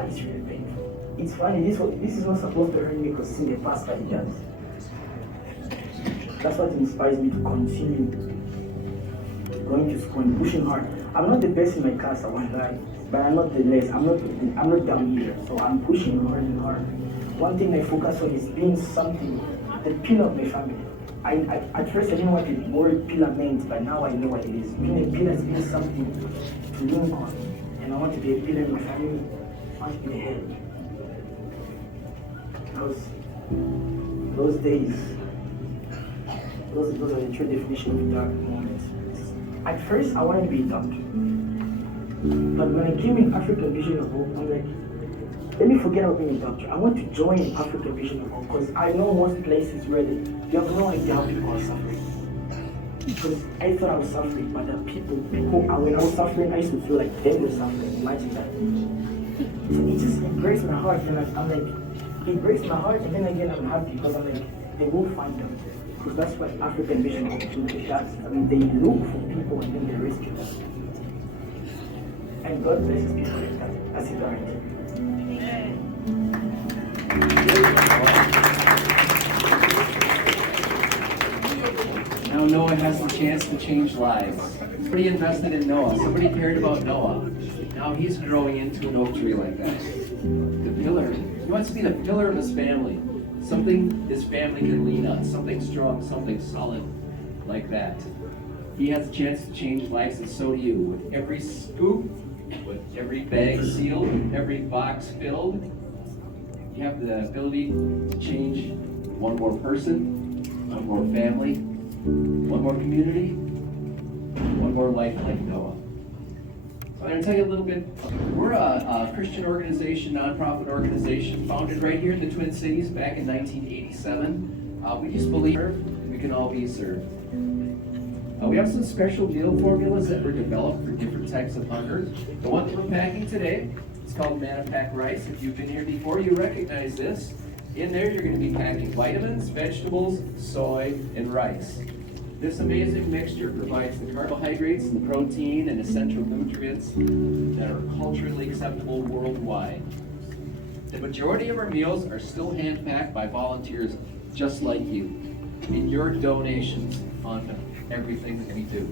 and it's really painful. It's funny, this is not supposed to hurt me because in the past that it does. That's what inspires me to continue going to school and pushing hard. I'm not the best in my class, I won't lie, but I'm not the less. I'm not down here, so I'm pushing hard and hard. One thing I focus on is being something, the pillar of my family. At first I didn't know what the word pillar meant, but now I know what it is. Being a pillar is being something to lean on, and I want to be a pillar in my family. I want to be the head. Because those days, those are the true definition of dark moments. At first, I wanted to be a doctor. But when I came in African Vision of Hope, I'm like, let me forget about being a doctor. I want to join African Vision of Hope because I know most places where you have no idea how people are suffering. Because I thought I was suffering, but the people who, when I was suffering, I used to feel like they were suffering. Imagine that. So it breaks my heart, and I'm like, it breaks my heart, and then again I'm happy because I'm like, they will find them. Because that's what African Vision of Hope does. I mean, they look for people and then they rescue them. And God blesses people like that. That's it, already. Now Noah has the chance to change lives. Somebody invested in Noah. Somebody cared about Noah. Now he's growing into an oak tree like that. The pillar. He wants to be the pillar of his family. Something his family can lean on. Something strong, something solid like that. He has a chance to change lives, and so do you. With every scoop, with every bag sealed, every box filled, you have the ability to change one more person, one more family, one more community, one more life like Noah. So I'm going to tell you a little bit. We're a Christian organization, nonprofit organization, founded right here in the Twin Cities back in 1987. We just believe we can all be served. We have some special meal formulas that were developed for different types of hunger. The one that we're packing today is called Manna Pack Rice. If you've been here before, you recognize this. In there, you're going to be packing vitamins, vegetables, soy, and rice. This amazing mixture provides the carbohydrates, the protein, and essential nutrients that are culturally acceptable worldwide. The majority of our meals are still hand-packed by volunteers just like you, and your donations fund everything that we do.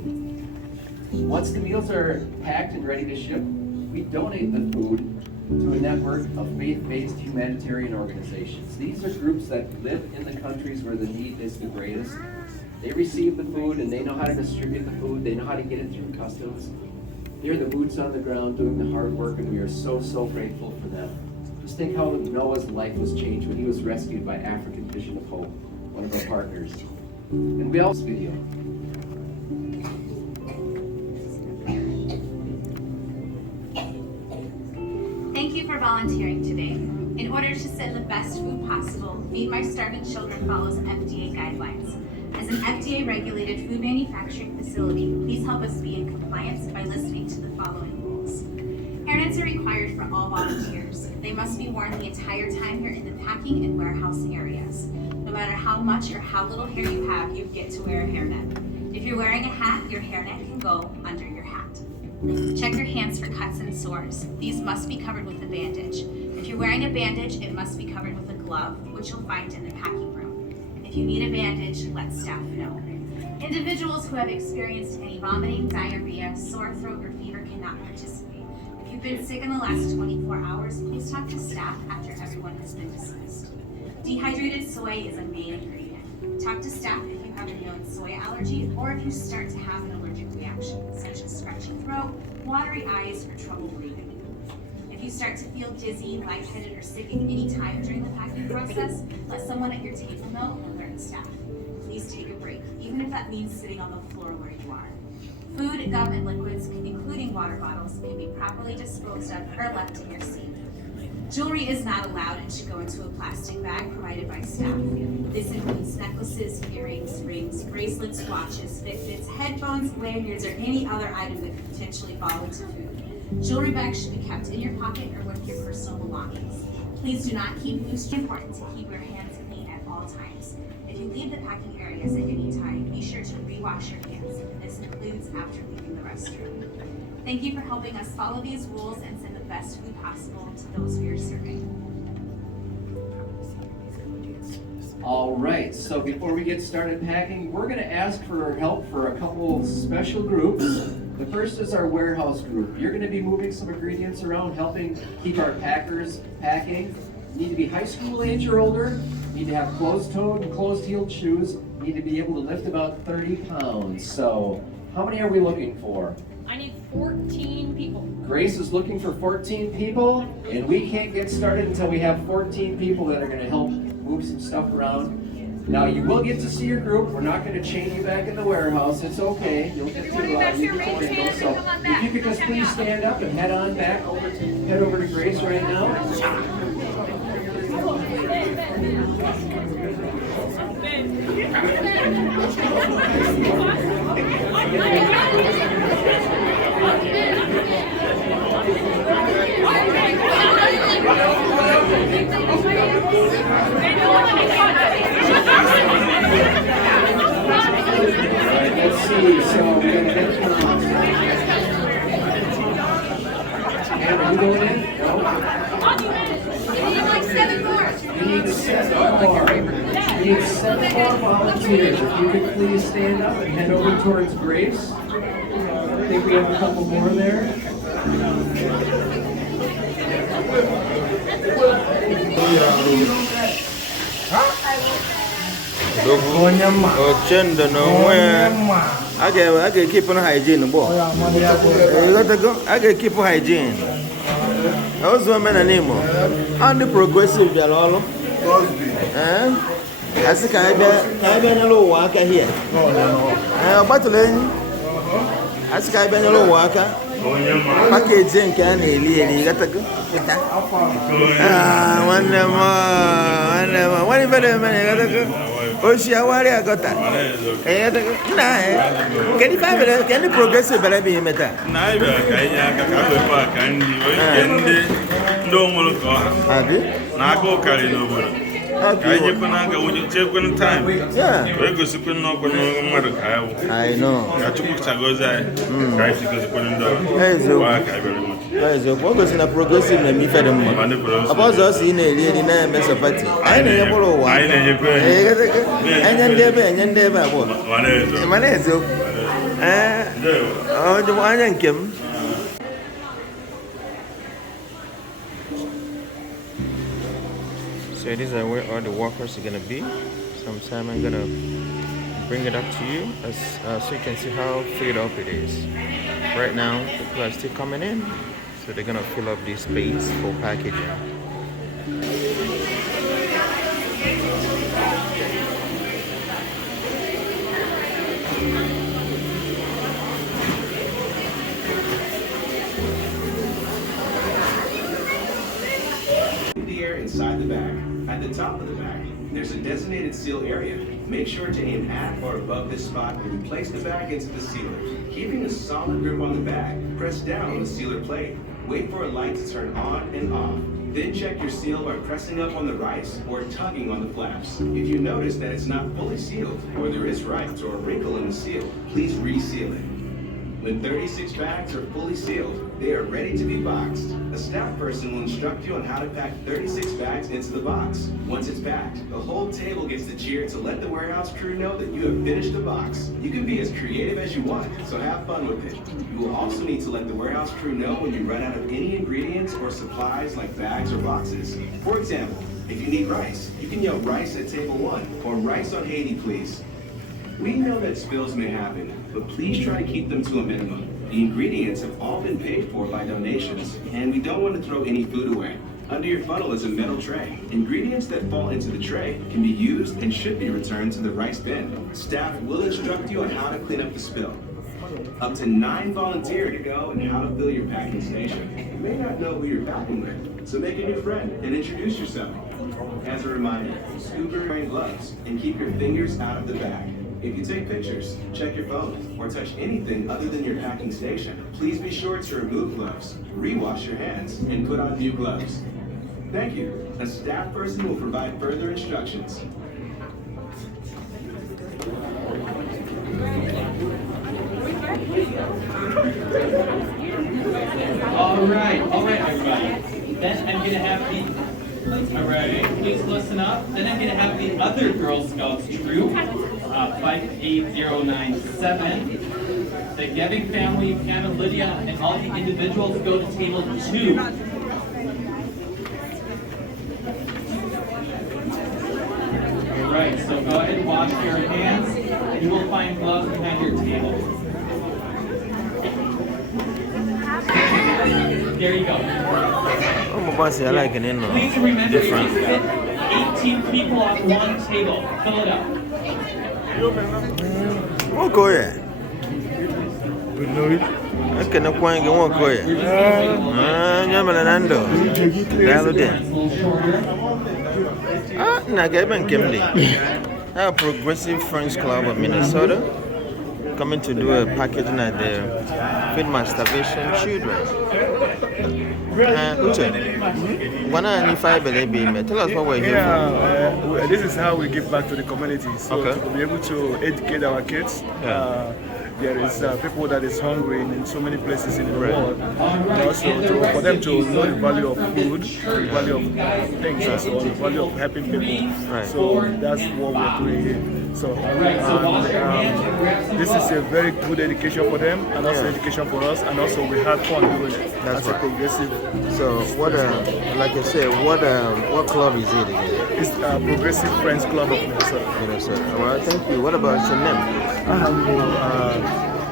Once the meals are packed and ready to ship, we donate the food to a network of faith-based humanitarian organizations. These are groups that live in the countries where the need is the greatest. They receive the food and they know how to distribute the food. They know how to get it through customs. They're the boots on the ground doing the hard work, and we are so, so grateful for them. Just think how Noah's life was changed when he was rescued by African Vision of Hope, one of our partners. And we also video. Thank you for volunteering today. In order to send the best food possible, Feed My Starving Children follows FDA guidelines. As an FDA-regulated food manufacturing facility, please help us be in compliance by listening to the following rules. Hairnets are required for all volunteers. They must be worn the entire time you're in the packing and warehousing areas. No matter how much or how little hair you have, you get to wear a hairnet. If you're wearing a hat, your hairnet can go under your hat. Check your hands for cuts and sores. These must be covered with a bandage. If you're wearing a bandage, it must be covered with a glove, which you'll find in the packing room. If you need a bandage, let staff know. Individuals who have experienced any vomiting, diarrhea, sore throat, or fever cannot participate. If you've been sick in the last 24 hours, please talk to staff after everyone has been dismissed. Dehydrated soy is a main ingredient. Talk to staff if you have a known soy allergy or if you start to have an allergic reaction, such as scratchy throat, watery eyes, or trouble breathing. If you start to feel dizzy, lightheaded, or sick at any time during the packing process, let someone at your table know and alert staff. Please take a break, even if that means sitting on the floor where you are. Food, gum, and liquids, including water bottles, can be properly disposed of or left in your seat. Jewelry is not allowed and should go into a plastic bag provided by staff. This includes necklaces, earrings, rings, bracelets, watches, Fitbits, headphones, lanyards, or any other item that could potentially fall into food. Jewelry bags should be kept in your pocket or with your personal belongings. Please do not keep loose. It's important to keep your hands clean at all times. If you leave the packing areas at any time, be sure to rewash your hands. This includes after leaving the restroom. Thank you for helping us follow these rules and send the best food possible to those we are serving. All right, so before we get started packing, we're going to ask for help for a couple special groups. The first is our warehouse group. You're going to be moving some ingredients around, helping keep our packers packing. You need to be high school age or older. You need to have closed-toed and closed-heeled shoes. You need to be able to lift about 30 pounds. So, how many are we looking for? I need 14 people. Grace is looking for 14 people, and we can't get started until we have 14 people that are going to help move some stuff around. Now, you will get to see your group. We're not going to chain you back in the warehouse. It's okay. You'll get to you get to where to go. So, if you could just please stand up and head on back head over to Grace right now. Let's see, so we're going to get Anne, are you going in? You need like 7 more. You need 7 more. You need 7 more volunteers. If you could please stand up and head over towards Grace. I think we have a couple more there. Ochendo no where I can keep on hygiene, boy. I can keep hygiene. I was one man anymore. On the progressive, they're all. I think I've been a little worker here. But I think I've been a little worker. Packaging can you got to go. One more. What if I got to go? Oh, she worry I got that. Can you progressive better be meta? Neither can you don't want to go. Now go carry over. I know. What was in a progressive and me fed them? About us in a lady name as a party. I never know why. And never. So these are where all the workers are gonna be. Sometime I'm gonna bring it up to you so you can see how filled up it is. Right now, people are still coming in, so they're gonna fill up this space for packaging. The air inside the bag. At the top of the bag, there's a designated seal area. Make sure to aim at or above this spot when you place the bag into the sealer. Keeping a solid grip on the bag, press down on the sealer plate. Wait for a light to turn on and off. Then check your seal by pressing up on the rice or tugging on the flaps. If you notice that it's not fully sealed or there is rice or a wrinkle in the seal, please reseal it. When 36 bags are fully sealed, they are ready to be boxed. A staff person will instruct you on how to pack 36 bags into the box. Once it's packed, the whole table gets to cheer to let the warehouse crew know that you have finished the box. You can be as creative as you want, so have fun with it. You will also need to let the warehouse crew know when you run out of any ingredients or supplies like bags or boxes. For example, if you need rice, you can yell rice at table 1 or rice on Haiti, please. We know that spills may happen, but please try to keep them to a minimum. The ingredients have all been paid for by donations, and we don't want to throw any food away. Under your funnel is a metal tray. Ingredients that fall into the tray can be used and should be returned to the rice bin. Staff will instruct you on how to clean up the spill. Up to 9 volunteers to go and how to fill your packing station. You may not know who you're packing with, so make a new friend and introduce yourself. As a reminder, scuba wearing gloves and keep your fingers out of the bag. If you take pictures, check your phone, or touch anything other than your packing station, please be sure to remove gloves, rewash your hands, and put on new gloves. Thank you. A staff person will provide further instructions. All All right, everybody. Then I'm gonna have the. All right, please listen up. Then I'm gonna have the other Girl Scouts troop, 58097. The Geving family, Pam and Lydia, and all the individuals go to table 2. All right, so go ahead and wash your hands. You will find gloves behind your table. There you go. Oh, my boss, I like it in Please remember to different. fit 18 people on one table. Fill it up. Won't go yet. I can't quite get one go yet. Yamanando. Ah, Nagaban Kimley. A Progressive Friends Club of Minnesota coming to do a packaging at the Feed My Starvation Children. Uche, tell us what we're here for. This is how we give back to the community. So Okay. to be able to educate our kids. There is people that is hungry in so many places in the world, and also for them to know the value of food, the value of things, and so on, the value of helping people. Right. So that's what we're doing here. So this is a very good education for them, and also education for us, and also we had fun doing it. That's as right. a progressive. So what, like I said, what club is it again? It's Progressive Friends Club of Minnesota. Minnesota. Well, thank you. What about your name? I'm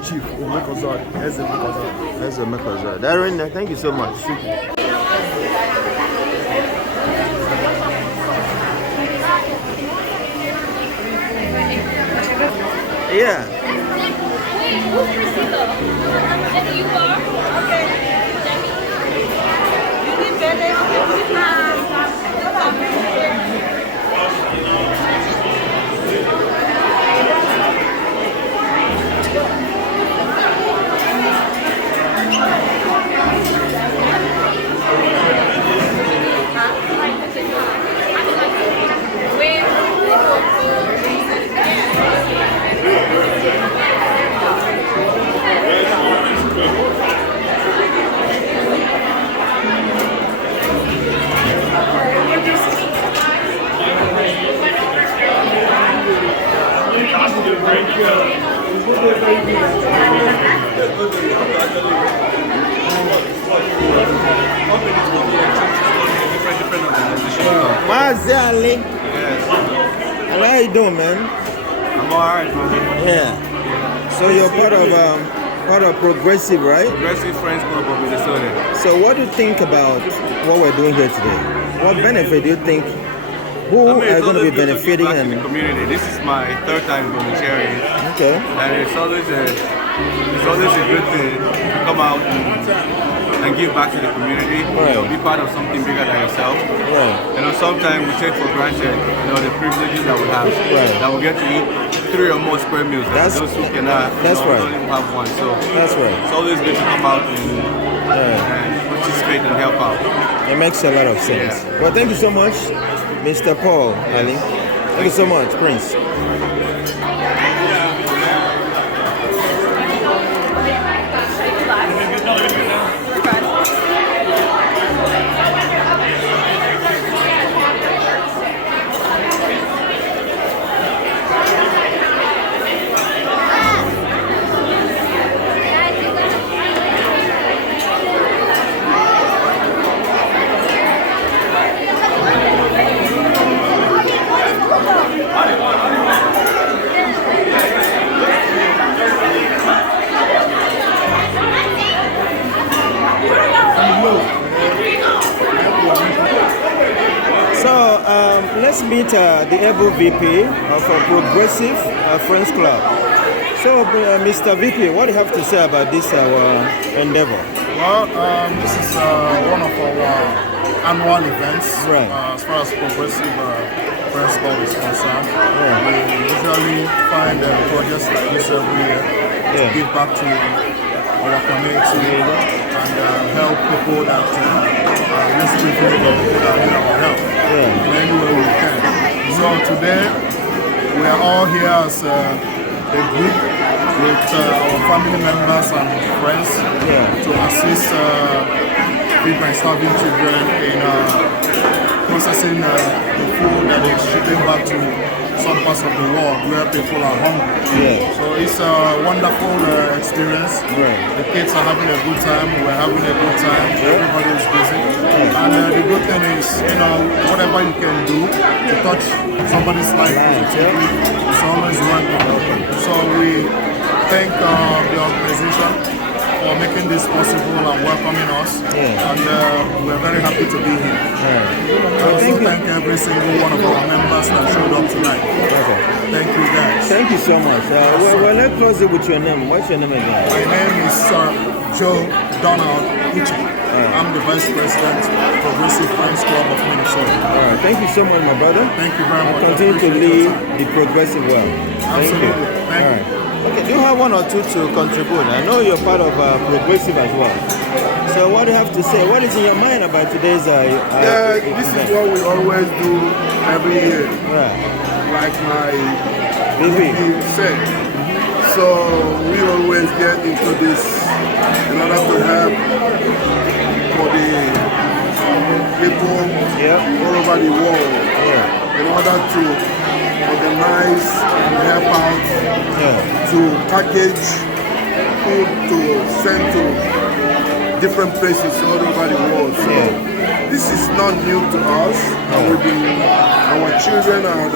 Chief Omekozad, Eze Omekozad. That's a Mekozad. Darren, thank you so much. Yeah. Wait, who's Priscilla? And you are? Okay. Mazali. How are you doing, man? I'm alright, man. Yeah. So you're part of Progressive, right? Progressive Friends Club of Minnesota. So what do you think about what we're doing here today? What benefit do you think? Who are going to be benefiting? In the community. This is my third time volunteering. Okay. And it's always a good thing to come out and give back to the community. Right. You know, be part of something bigger than yourself. Right. You know, sometimes we take for granted, the privileges that we have. Right. That we get to eat 3 or more square meals. That's- those who cannot. that's right. Don't even have one. So That's right. it's always good to come out and participate and help out. It makes a lot of sense. Yeah. Well, thank you so much, Mr. Paul Ali. Thank you so much, Prince. Let's meet the able VP of Progressive Friends Club. So, Mr. VP, what do you have to say about this endeavor? Well, this is one of our annual events. Right. As far as Progressive Friends Club is concerned, we usually find projects like this every year to give back to our community and help people that are less privileged or people that need our help in any way we can. So today, we are all here as a group with our family members and friends to assist feed my starving children in processing the food that is shipping back to some parts of the world where people are hungry. Yeah. So it's a wonderful experience. Right. The kids are having a good time. We're having a good time. Everybody is busy. And the good thing is, whatever you can do to touch somebody's life, it's always wonderful. So we thank the organization for making this possible and welcoming us. And we're very happy to be here. I also thank every single one of our members that showed up tonight. Thank you guys. Thank you so much. Well, let's close it with your name. What's your name again? My name is Joe Donald Ichie. I'm the Vice President, Progressive Friends Club of Minnesota. All right. Thank you so much, my brother. Thank you very much. Continue to lead the progressive well. Thank you. Thank you. Okay, do you have one or two to contribute? I know you're part of progressive as well. So what do you have to say? What is in your mind about today's this is what we always do every year. Like my VP said. So we always get into this in order to help for the people all over the world. In order to organize and help out to package food to send to different places all over the world. So this is not new to us. And we've been, our children and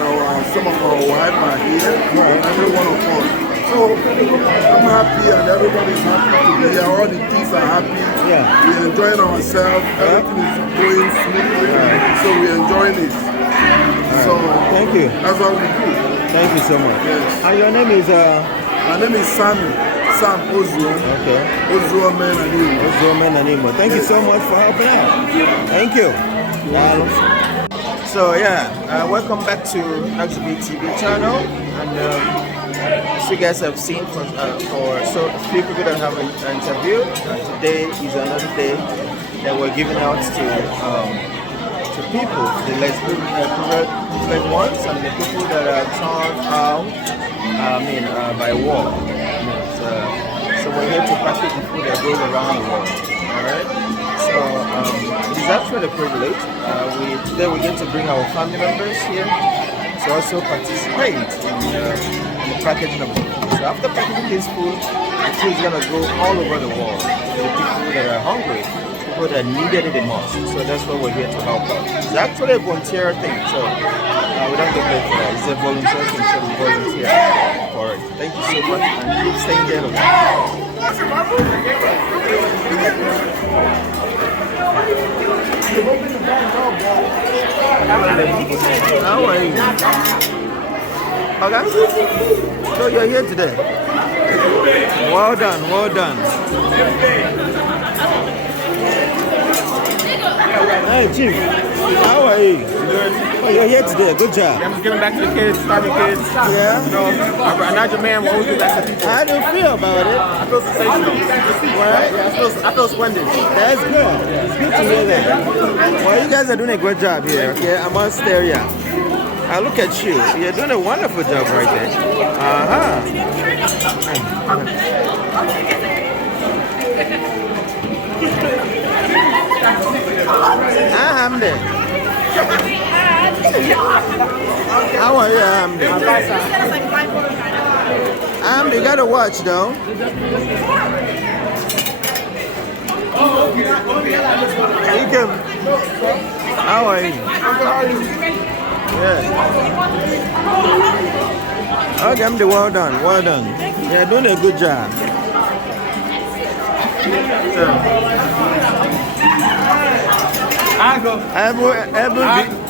some of our wives are here, every one of us. So I'm happy and everybody's happy to be here. All the kids are happy. We're enjoying ourselves. Everything is going smoothly. So we're enjoying it. So thank you. That's what we do. Thank you so much. Yes. And your name is my name is Sam Ozuo. Okay. Ozuo Menanimo. Ozuo Menanimo. Thank you so much for helping out. Thank you. So welcome back to Noxyb TV channel. And as you guys have seen for so few people that have an interview, today is another day that we're giving out to people, the less privileged ones and the people that are turned out by war. So we're here to package the food that goes around the world. Alright? So it is actually a privilege. Today we get to bring our family members here to also participate in the packaging of the food. So after packaging this food, the food is going to go all over the world to the people that are hungry, people that needed it the most. So that's what we're here to help out. It's actually a volunteer thing, so we don't get paid for that. It's a volunteer thing, so we volunteer for it. Thank you so much and keep staying there. How are you? Okay. So you're here today. Well done, well done. Hey Chief, how are you? Good. Oh, you're here today. Good job. I'm giving back to the kids, starving kids. Yeah. You know, I'm not your man. What would you back to people? How do you feel about it? I feel sensational. Right? Yeah, I feel splendid. That's good. It's good to hear that. Well, you guys are doing a great job here. Okay, I must tell you. I look at you. You're doing a wonderful job right there. I'm there. How are you, Amdi? Amdi, you gotta watch though. How are you? Yeah. Okay, Amdi, well done, well done. You're doing a good job.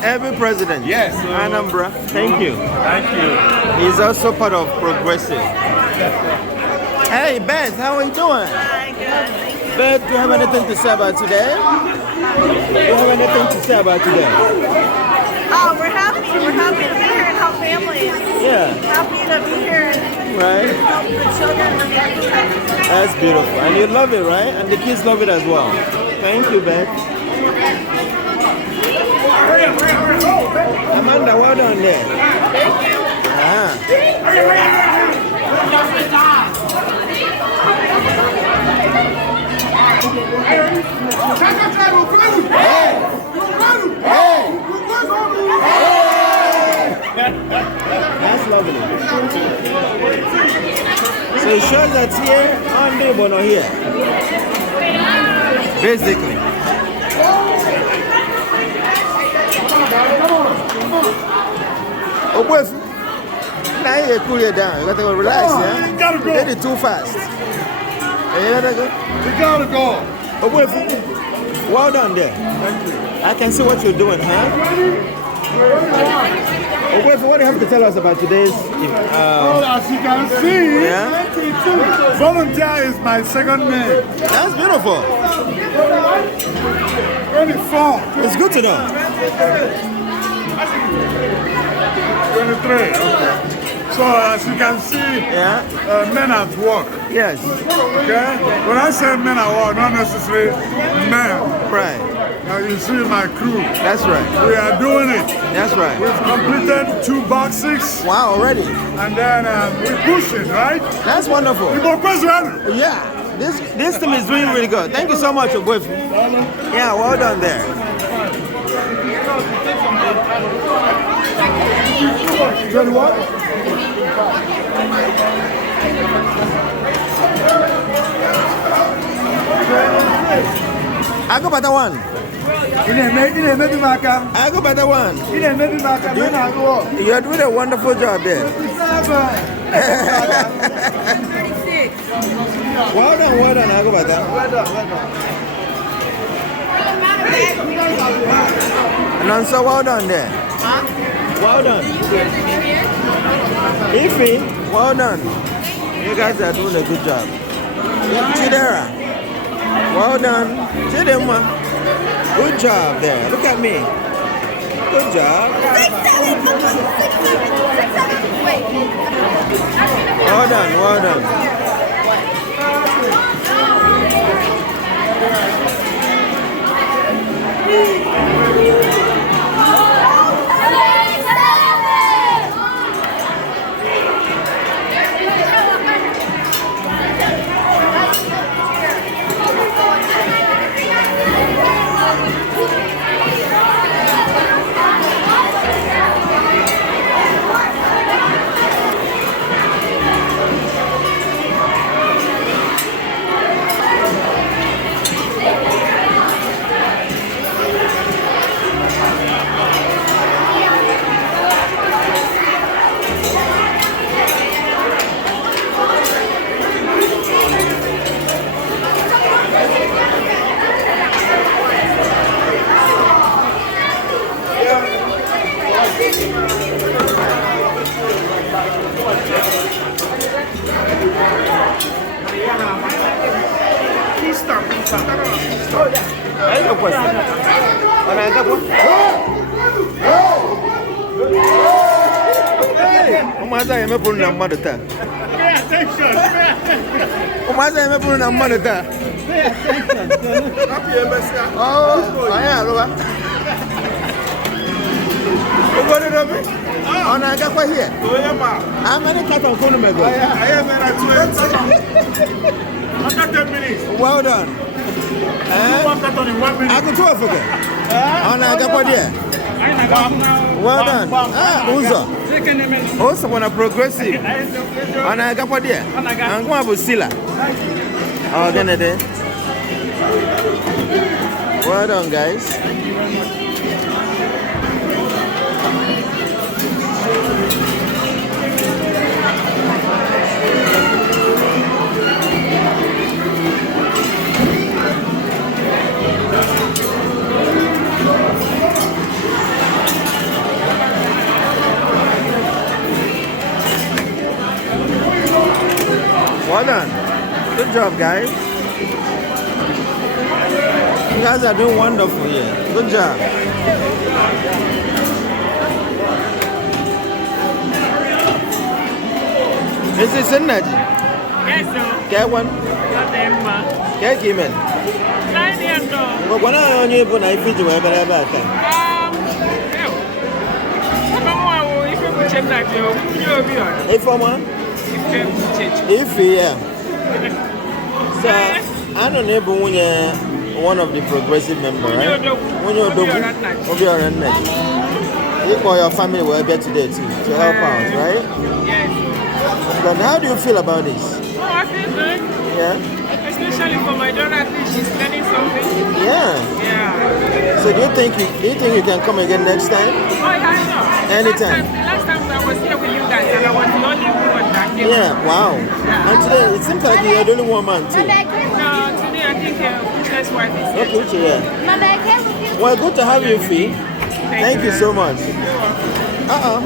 Every president. Yes. Anambra. Thank you. Thank you. He's also part of progressive. Hey Beth, how are you doing? Hi, good. Beth, do you have anything to say about today? Do you have anything to say about today? Oh, we're happy. We're happy to be here and help families. Yeah. Happy to be here and right? help the children. That's beautiful. And you love it, right? And the kids love it as well. Thank you, Beth. Amanda, well done there. That's lovely. So it shows that here on the but not here. Basically. Oh, boy. Now you cool you down. You gotta go relax, yeah? You gotta go. You did it too fast. You gotta go. You gotta go. Oh, boy. Well done there. Thank you. I can see what you're doing, huh? Oh, wait, what do you have to tell us about today's? Well, as you can see, yeah? volunteer is my second name. That's beautiful. 24. It's good to know. 23. Okay. So as you can see, men at work. Yes. Okay. When I say men at work, not necessarily men. Right. Now you see my crew. That's right. We are doing it. That's right. We've completed 2 boxes. Wow, already. And then we push it, right? That's wonderful. Yeah. This team is doing really good. Thank you so much, Ogwefu. Yeah, well done there. What? I go better one. I go better one. You are doing a wonderful job there. Well done, I go better. And so well done there. Well done. Iffy, well done. You guys are doing a good job. Chidera, well done. Chidema, good job there. Look at me. Good job. Well done, well done. How many cartons for me? I have 20. After 10 minutes. Well done. One carton in 1 minute. I could 12 again. Well done. Uzo. Also, when I progressive. And I got what there. I'm going to Sila. Oh, then it. Well done, guys. Well done. Good job, guys. You guys are doing wonderful here. Good job. Is this energy? Yes, sir. Get one? Get Kimen. But when I only put a feature where I back. If I'm one? If yeah. So I don't know one of the progressive members, right? You call your family will be today too to help out, right? Yes. But how do you feel about this? Oh, I feel good. Yeah. Especially for my daughter, at least she's learning something. Yeah. Yeah. So do you think you can come again next time? Oh yeah, sure. Anytime. The last time I was here with you guys, and I was the only woman that came. Yeah. Wow. Yeah. And today it seems like you're the only woman too. No, today I think Uche's wife is here. Okay, Uche, yeah. Well, good to have you, Fee. Thank you so much.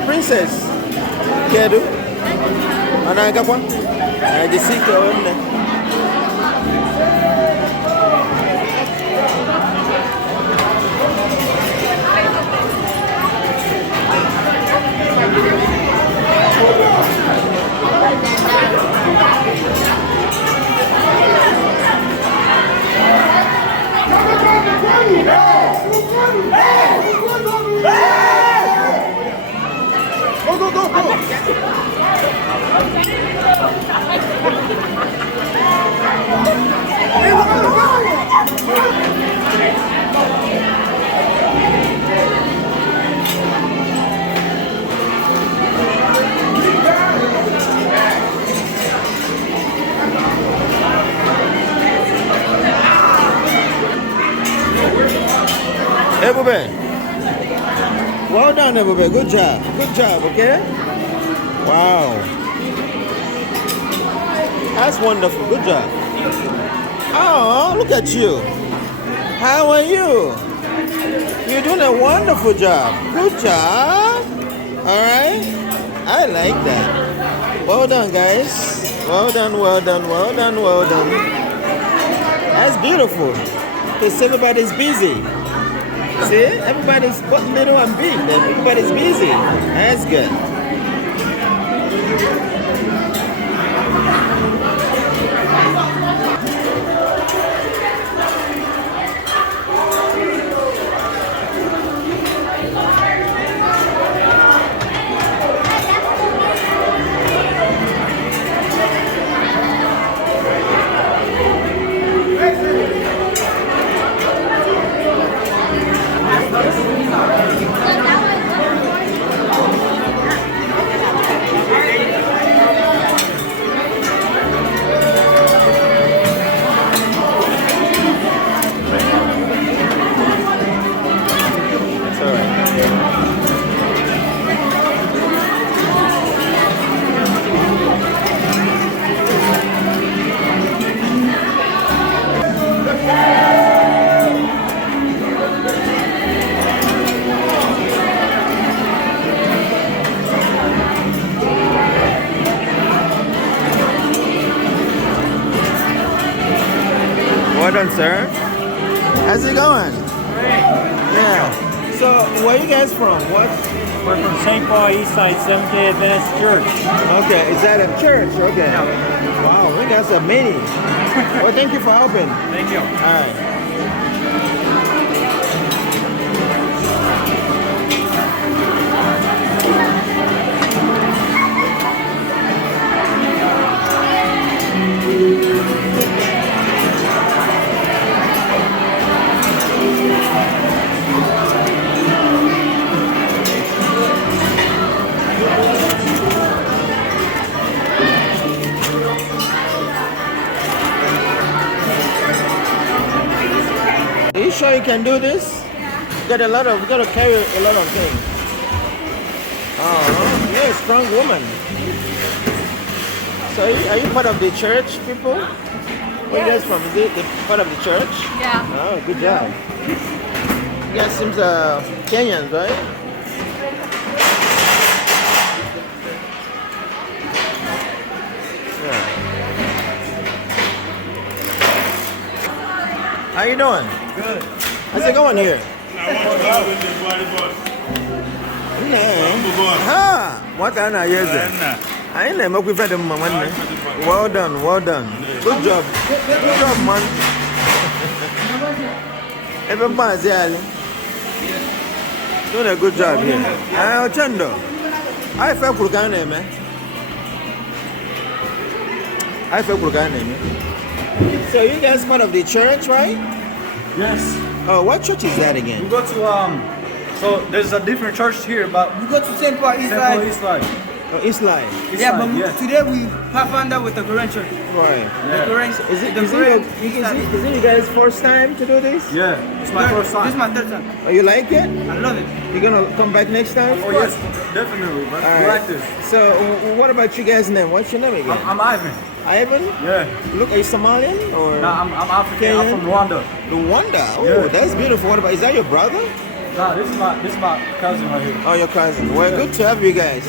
Princess. Kedu. And I got one. I just see you on there. Ebube. Well done, Ebube. Good job. Good job, okay? Wow. That's wonderful. Good job. Oh, look at you. How are you? You're doing a wonderful job. Good job. All right. I like that. Well done, guys. Well done, well done, well done, well done. That's beautiful. Because everybody's busy. See, everybody's both little and big. Everybody's busy. That's good. Well done, sir. How's it going? Great. Yeah. So, where are you guys from? What? We're from St. Paul Eastside Seventh-day Adventist Church. Okay, is that a church? Okay. Yeah. Wow, we got some many. Well, thank you for helping. Thank you. All right. Are you sure you can do this? You got to carry a lot of things. Oh, you're a strong woman. So are you part of the church, people? Where are you guys from? Is it the part of the church? Yeah. Oh, good job. You guys seem Kenyans, right? Yeah. How you doing? Good. How's it going here? Ha! What are you using? I ain't never with them, man. Well done, well done. Good job. Good job, man. Everybody's here. Doing a good job here. I'm Chando. I feel Kurgane, man. I feel Kurgane, man. So you guys part of the church, right? Yes. Oh, what church is that again? We go to so there's a different church here, but We go to St. Paul East Side. East Side. Oh, East Line. Yeah, but today we found out with the Korean church. Right. The Korean, Is it the Korean East Side. is it you guys' first time to do this? Yeah, it's my first time. This is my third time. Oh, you like it? I love it. You gonna come back next time? Oh yes, definitely. But All we right. like this. So, what about you guys' name? What's your name again? I'm Ivan. Ivan? Yeah. Look, are you Somalian or? No, I'm African. Kenyan? I'm from Rwanda. Rwanda. Oh, Yeah. that's beautiful. What about? Is that your brother? No, this is my cousin right here. Oh, your cousin. Well, good to have you guys.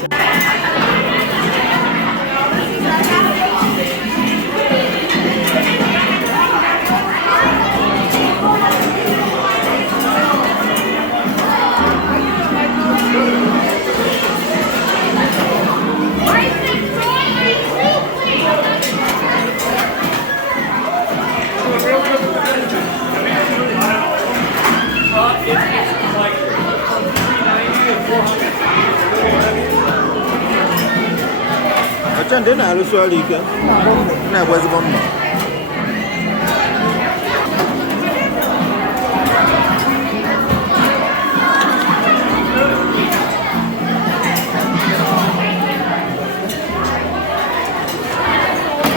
Acha ndio na swali ka. Na bwazi bomba.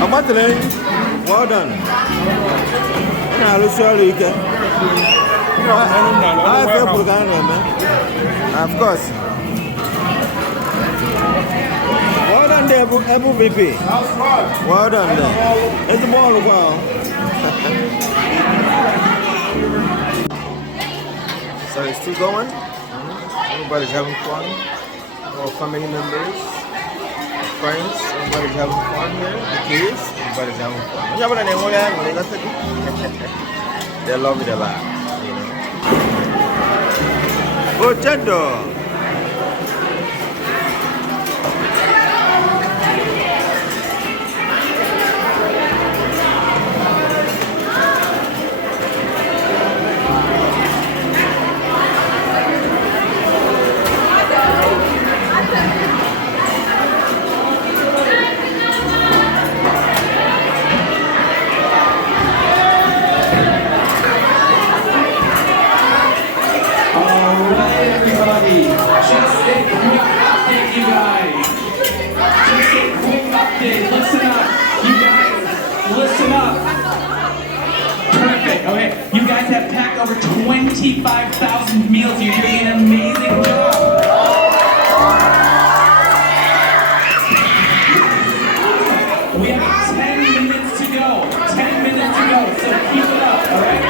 Amatele. Well done. Na swali ka. I feel Bulgaria, man. Of course. Well done there, Abu VP. Well done there. It's the ball of all. So it's still going. Everybody's having fun. Our family members, friends, everybody's having fun here. The kids, everybody's having fun. They love it a lot, you know. Oh, Chendo! Okay, you guys have packed over 25,000 meals. You're doing an amazing job. We have 10 minutes to go. 10 minutes to go, so keep it up, all right?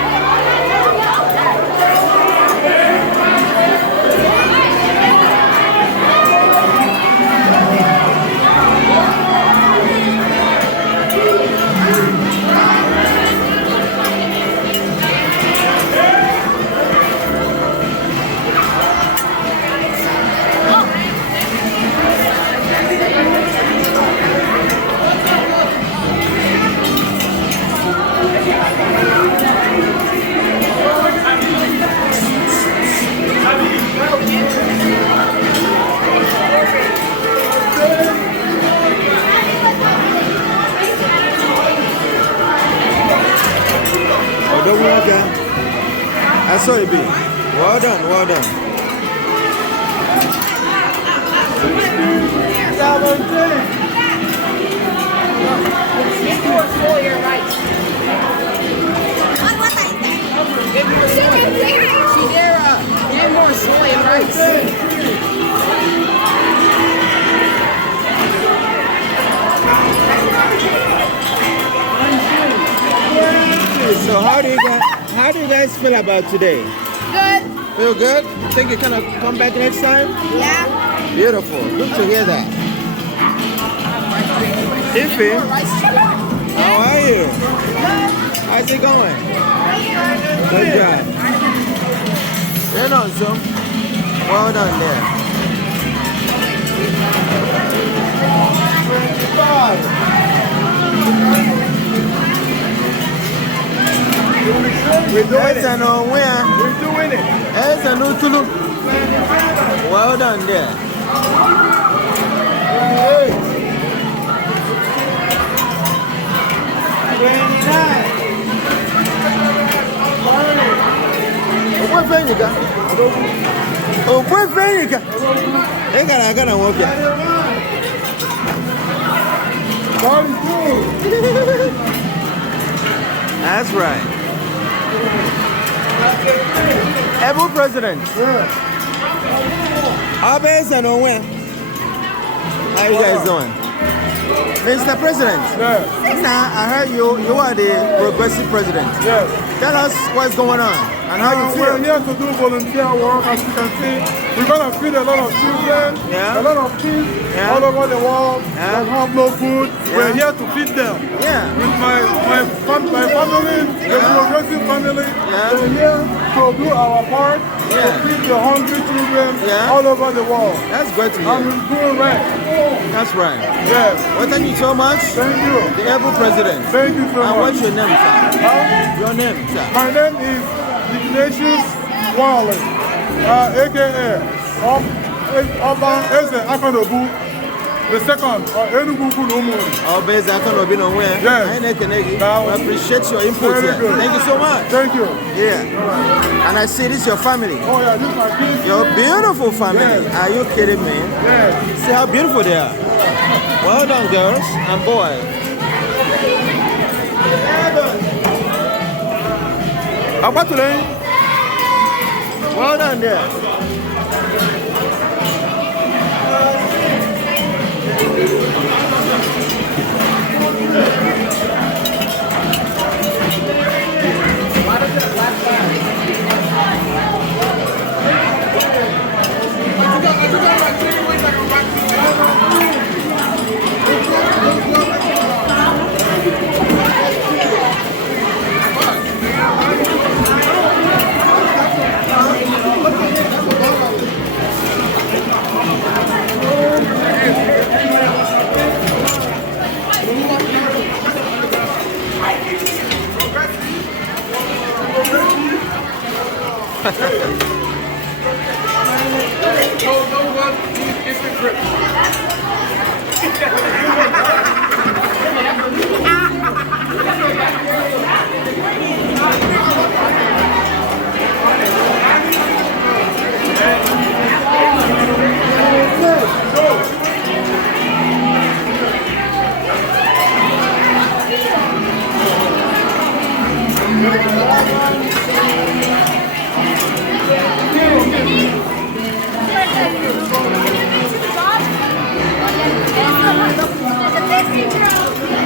I saw it be. Well done, well done. Get more soy or rice. Get more soy and rice. So how do you guys feel about today? Good. Feel good? Think you're gonna come back next time? Yeah. Beautiful. Good to hear that. Iffy, how are you? How's it going? Good job. Chinonso, well done there. We're doing it. It's a new Tulu. Well done there. Hey. 29. boyfriend, oh, boyfriend, I gotta walk here. That's right. Ever president. How best and when? How you guys doing? Mr. President. Yes. Now I heard you are the progressive president. Yes. Tell us what's going on and how you feel. We're here to do volunteer work. As you can see, we're going to feed a lot of children, a lot of kids all over the world that have no food. We're here to feed them. With my family, the progressive family, we're here to do our part to feed the hungry children all over the world. That's great to hear. And we're doing right. That's right. Yes. Well, thank you so much. Thank you. The able president. Thank you so much. And what's your name, sir? Your name, sir? My name is Ignatius Wallace, a.k.a. Oba Eze Akanobu, the second, Enugu Kunomori. Oba Eze Akanobu no where? Yes. I appreciate your input here. Good. Thank you so much. Thank you. Yeah. And I see this is your family. Oh yeah, this is my kids. Your beautiful family. Yes. Are you kidding me? Yes. See how beautiful they are. Well done, girls and boys. How about today? Well done there.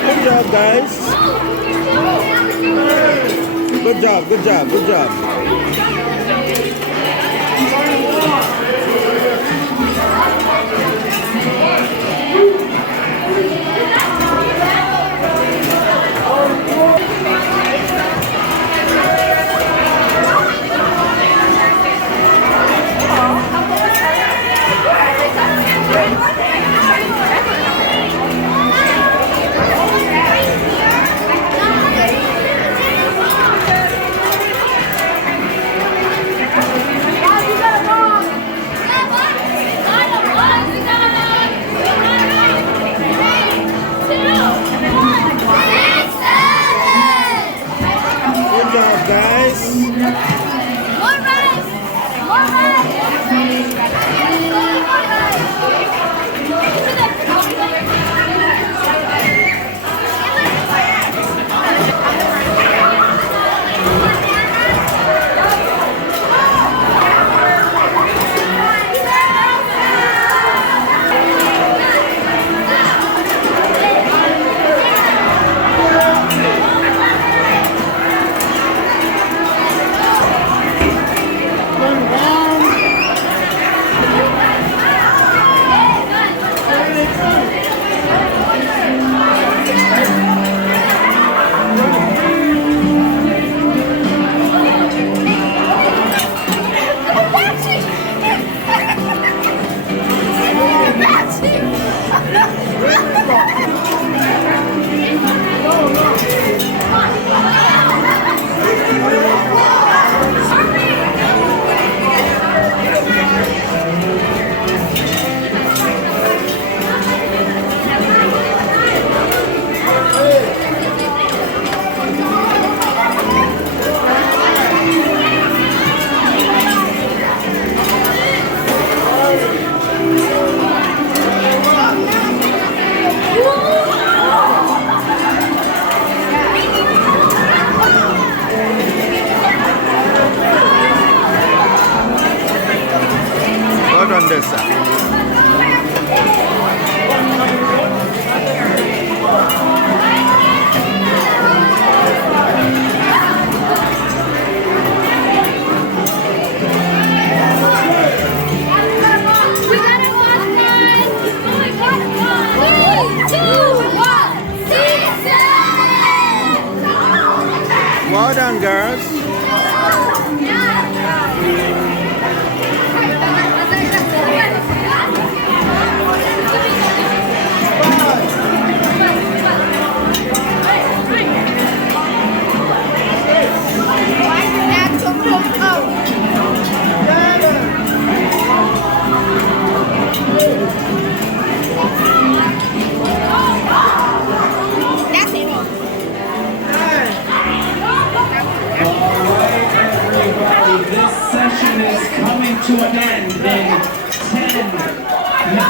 Good job, guys. Good job, good job, good job. done this side. Well done, girls. This session is coming to an end in 10, 9,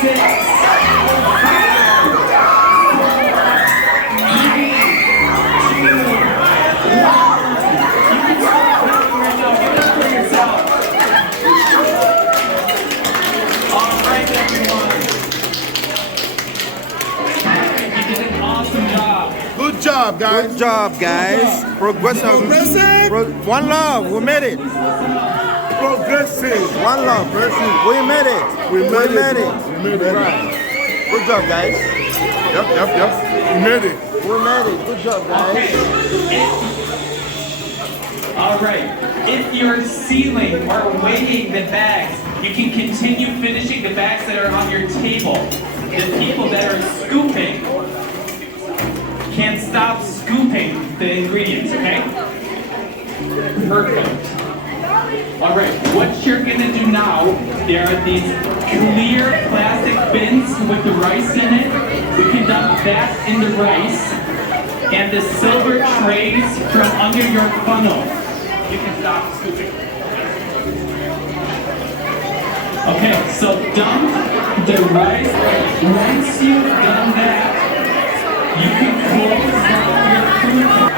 6, 5, 3, 2, 1. You can stop right now. Give it up for yourself. All right, everyone. You did an awesome job. Good job, guys. Good job, guys. Progressive. One love. We made it. Progressive. One love. We made it. We made it. We made it. Right. Good job, guys. Yep. We made it. We made it. Good job, guys. All right. If you're sealing or weighing the bags, you can continue finishing the bags that are on your table. The people that are scooping can't stop scooping the ingredients, okay? Perfect. All right, what you're gonna do now, there are these clear plastic bins with the rice in it. We can dump that in the rice and the silver trays from under your funnel. You can stop scooping. Okay, so dump the rice. Once you've done that, you can close down your food.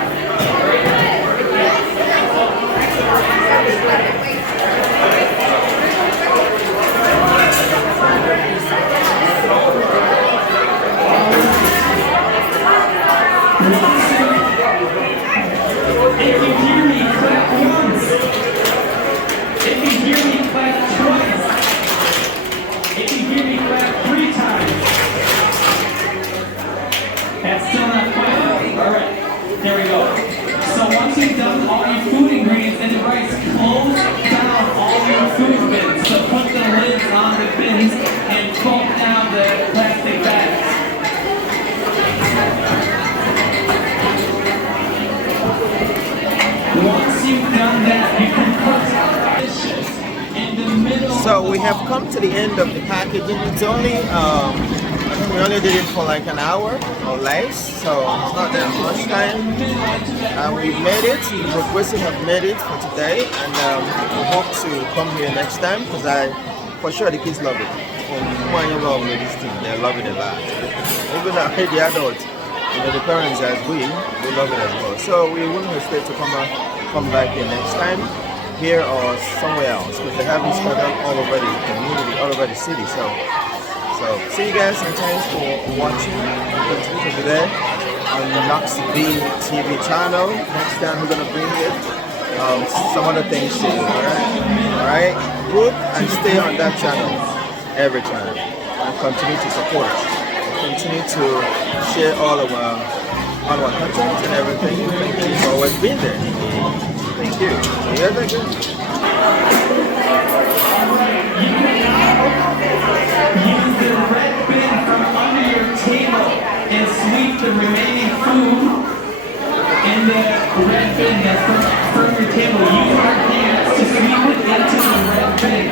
If you hear me, clap once. If you hear me, clap twice. If you hear me, clap 3 times. That's still not quite enough. All right, there we go. So once you've done all your food ingredients in the rice, close down all your food bins. So put the lids on the bins and fold down the plastic bags. Once you've done that, you can put dishes in the middle. So we have come to the end of the packaging. It's only we only did it for like an hour or less, so it's not that much time. We made it. The Progressive have made it for today, and we hope to come here next time because for sure the kids love it. When you love this thing, they're loving it a lot. Even the adults, the parents as we love it as well. So we wouldn't hesitate to come back here next time, here or somewhere else, because they have this program all over the community, all over the city. So see you guys, and thanks for watching. Continue to be there on the Noxyb TV channel. Next time we're gonna bring you some other things to you. All right, group and stay on that channel, every channel, and continue to support us. Continue to share all of our content and everything. Thank you for always being there. Thank you. You guys are good. Use the red bin from under your table and sweep the remaining food in the red bin that's from your table. Use your hands to sweep it into the red bin.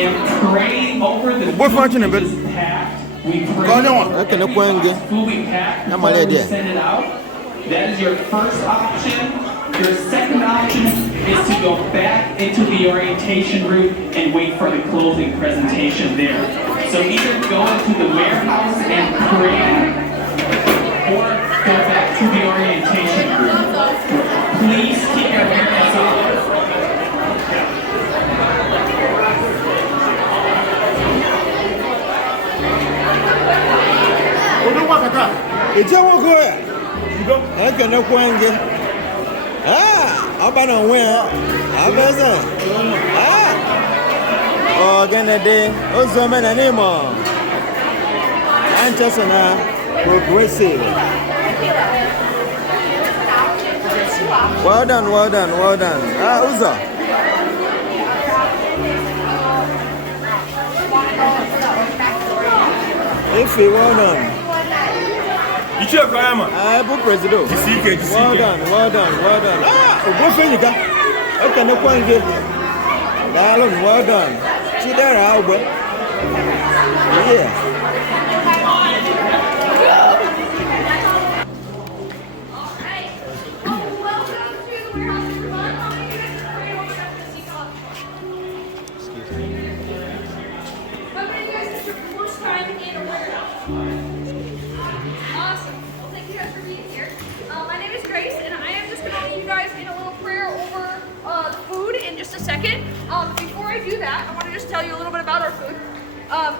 and pray over the food we just packed. We pray over the food we packed before we send it out. That is your first option. Your second option is to go back into the orientation room and wait for the closing presentation there. So either go into the warehouse and pray, or go back to the orientation room. Please keep your hands up. Oh, Kennedy, also man anymore. Manchester progressive. Well done, well done, well done. Uzo. Iffy, well done. Ichie Nkeonyema. Book president. Well done, well done, well done. Go for you, guys. Okay, no point here. Darling, well done. Chidera, Albert. Yeah. Before I do that, I want to just tell you a little bit about our food.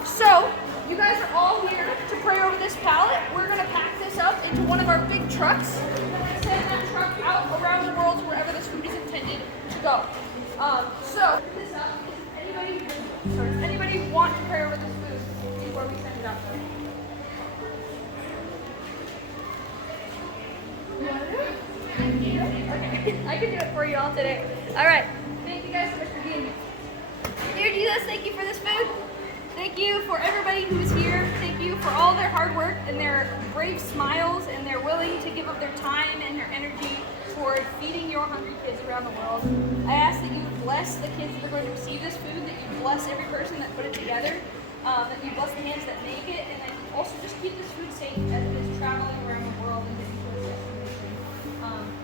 So, you guys are all here to pray over this pallet. We're going to pack this up into one of our big trucks. Send that truck out around the world to wherever this food is intended to go. So, this up. Does anybody want to pray over this food before we send it out? Okay, I can do it for you all today. All right. Thank you guys so much for being here. Dear Jesus, thank you for this food. Thank you for everybody who's here. Thank you for all their hard work and their brave smiles, and they're willing to give up their time and their energy toward feeding your hungry kids around the world. I ask that you bless the kids that are going to receive this food, that you bless every person that put it together, that you bless the hands that make it, and that you also just keep this food safe as it is traveling around the world and getting to its destination.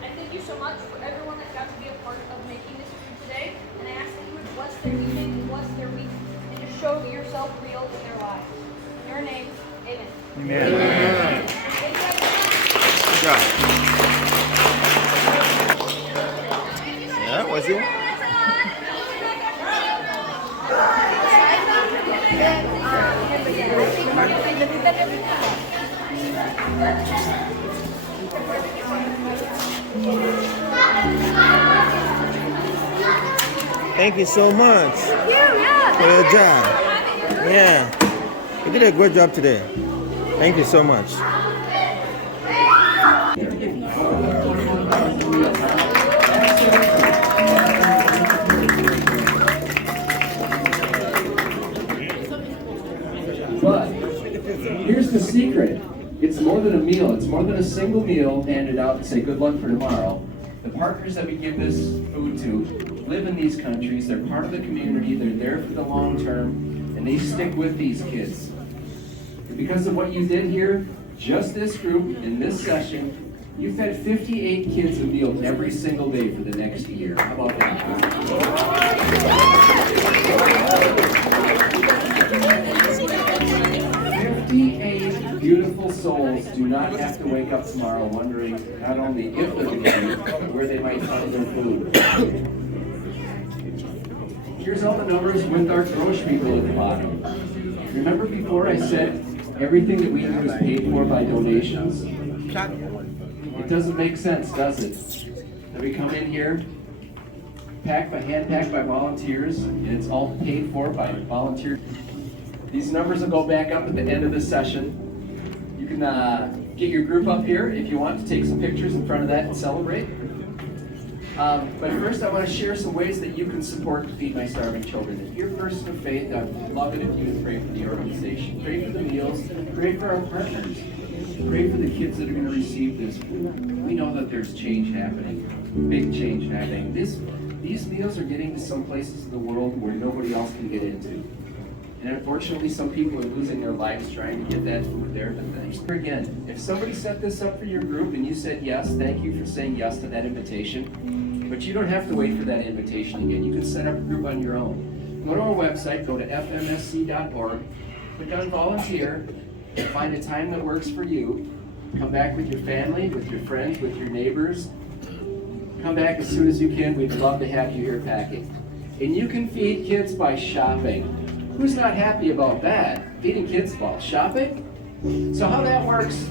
I thank you so much for everyone that got to be a part of making this food today, and I ask that you would bless their evening and bless their week, and just show yourself real in their lives. In your name, amen. Amen. Amen. Good job. Yeah, was it? Thank you so much for your job. Yeah, you did a great job today. Thank you so much. But here's the secret. It's more than a meal. It's more than a single meal handed out and say good luck for tomorrow. The partners that we give this food to live in these countries. They're part of the community. They're there for the long term, and they stick with these kids. And because of what you did here, just this group in this session, you fed 58 kids a meal every single day for the next year. How about that? 58 beautiful souls do not have to wake up tomorrow wondering not only if they're going to eat, but where they might find their food. Here's all the numbers with our grocery people at the bottom. Remember before I said everything that we do is paid for by donations? It doesn't make sense, does it? That we come in here, hand packed by volunteers, and it's all paid for by volunteers. These numbers will go back up at the end of the session. You can get your group up here if you want to take some pictures in front of that and celebrate. But first I want to share some ways that you can support Feed My Starving Children. If you're a person of faith, I'd love it if you would pray for the organization. Pray for the meals, pray for our partners, pray for the kids that are going to receive this food. We know that there's change happening, big change happening. these meals are getting to some places in the world where nobody else can get into. And unfortunately, some people are losing their lives trying to get that food there. But again, if somebody set this up for your group and you said yes, thank you for saying yes to that invitation. But you don't have to wait for that invitation again. You can set up a group on your own. Go to our website, go to fmsc.org, click on volunteer, find a time that works for you. Come back with your family, with your friends, with your neighbors. Come back as soon as you can. We'd love to have you here packing. And you can feed kids by shopping. Who's not happy about that? Feeding kids while shopping? So how that works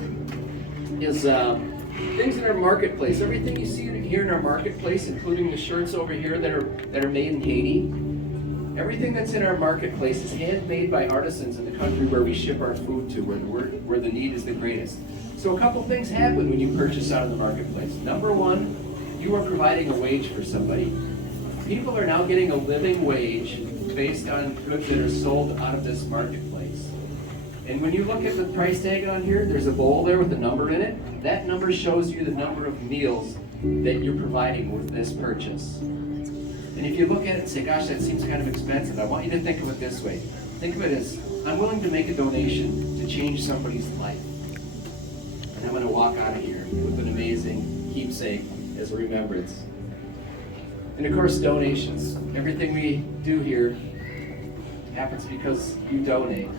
is things in our marketplace. Everything you see here in our marketplace, including the shirts over here that are made in Haiti. Everything that's in our marketplace is handmade by artisans in the country where we ship our food to, where the need is the greatest. So a couple things happen when you purchase out of the marketplace. Number one, you are providing a wage for somebody. People are now getting a living wage based on goods that are sold out of this marketplace. And when you look at the price tag on here, there's a bowl there with a number in it. That number shows you the number of meals that you're providing with this purchase. And if you look at it and say, gosh, that seems kind of expensive, I want you to think of it this way. Think of it as, I'm willing to make a donation to change somebody's life. And I'm going to walk out of here with an amazing keepsake as a remembrance. And of course, donations. Everything we do here happens because you donate.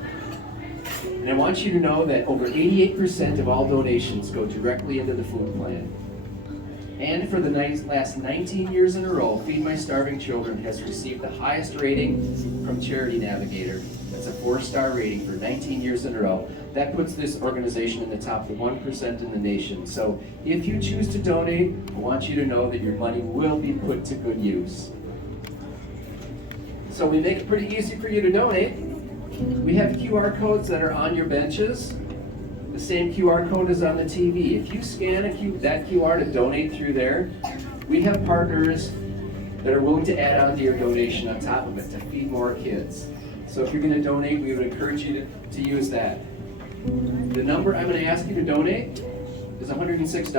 And I want you to know that over 88% of all donations go directly into the food plan. And for the last 19 years in a row, Feed My Starving Children has received the highest rating from Charity Navigator. That's a 4-star rating for 19 years in a row. That puts this organization in the top 1% in the nation. So if you choose to donate, I want you to know that your money will be put to good use. So we make it pretty easy for you to donate. We have QR codes that are on your benches. The same QR code is on the TV. If you scan that QR to donate through there, we have partners that are willing to add on to your donation on top of it to feed more kids. So if you're going to donate, we would encourage you to use that. The number I'm going to ask you to donate is $106.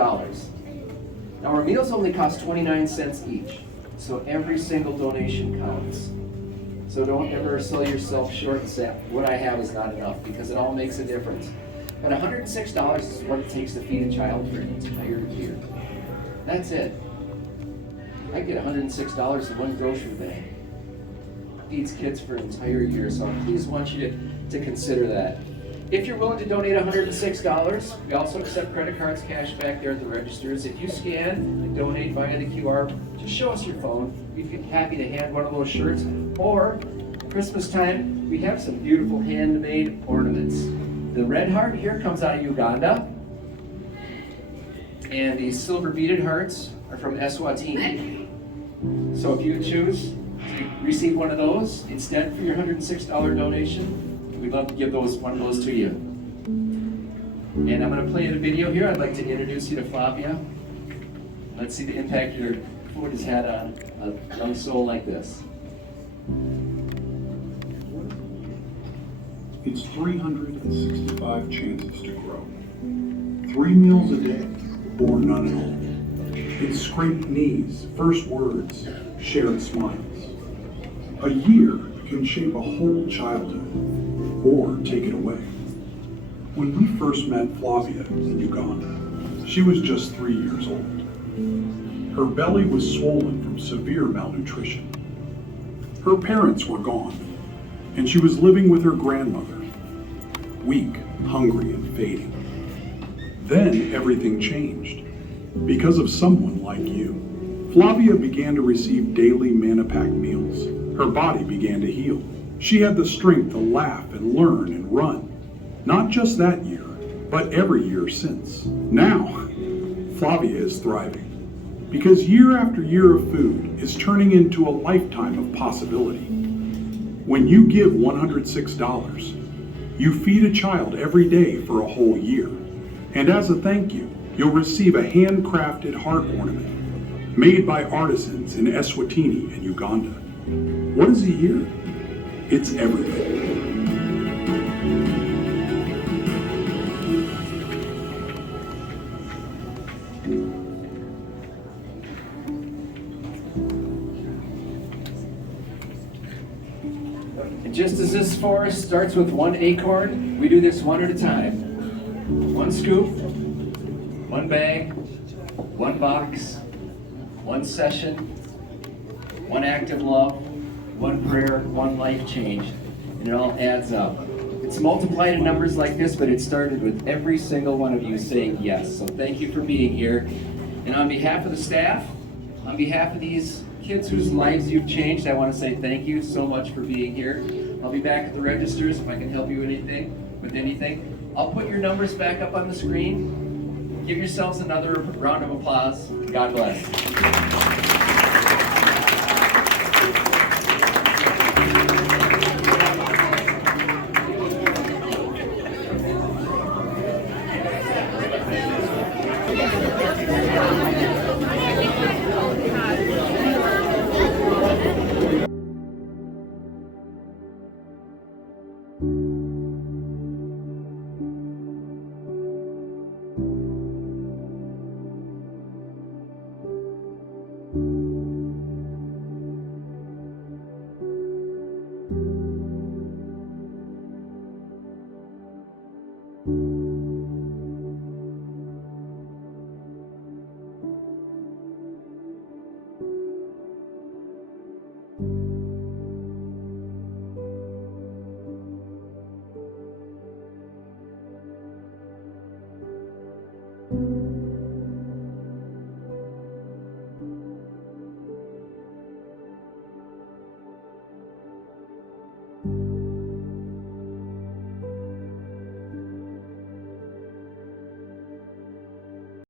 Now our meals only cost 29 cents each, so every single donation counts. So don't ever sell yourself short and say, what I have is not enough, because it all makes a difference. But $106 is what it takes to feed a child for an entire year. That's it. I get $106 in one grocery bag. Feeds kids for an entire year, so I please want you to consider that. If you're willing to donate $106, we also accept credit cards, cash back there at the registers. If you scan and donate via the QR, just show us your phone. We'd be happy to hand one of those shirts. Or, Christmas time, we have some beautiful handmade ornaments. The red heart here comes out of Uganda. And the silver beaded hearts are from Eswatini. So if you choose to receive one of those instead for your $106 donation, we'd love to give one of those to you. And I'm going to play the video here. I'd like to introduce you to Flavia. Let's see the impact your food has had on a young soul like this. It's 365 chances to grow. 3 meals a day, or none at all. It's scraped knees, first words, shared smiles. A year can shape a whole childhood, or take it away. When we first met Flavia in Uganda, she was just 3 years old. Her belly was swollen from severe malnutrition. Her parents were gone, and she was living with her grandmother, weak, hungry, and fading. Then everything changed. Because of someone like you, Flavia began to receive daily Manna-Pack meals. Her body began to heal. She had the strength to laugh and learn and run. Not just that year, but every year since. Now, Flavia is thriving. Because year after year of food is turning into a lifetime of possibility. When you give $106, you feed a child every day for a whole year. And as a thank you, you'll receive a handcrafted heart ornament made by artisans in Eswatini and Uganda. What is a year? It's everything. And just as this forest starts with one acorn, we do this one at a time. One scoop, one bag, one box, one session, one act of love, one prayer, one life change, and it all adds up. It's multiplied in numbers like this, but it started with every single one of you saying yes. So thank you for being here. And on behalf of the staff, on behalf of these kids whose lives you've changed, I want to say thank you so much for being here. I'll be back at the registers if I can help you with anything. I'll put your numbers back up on the screen. Give yourselves another round of applause. God bless.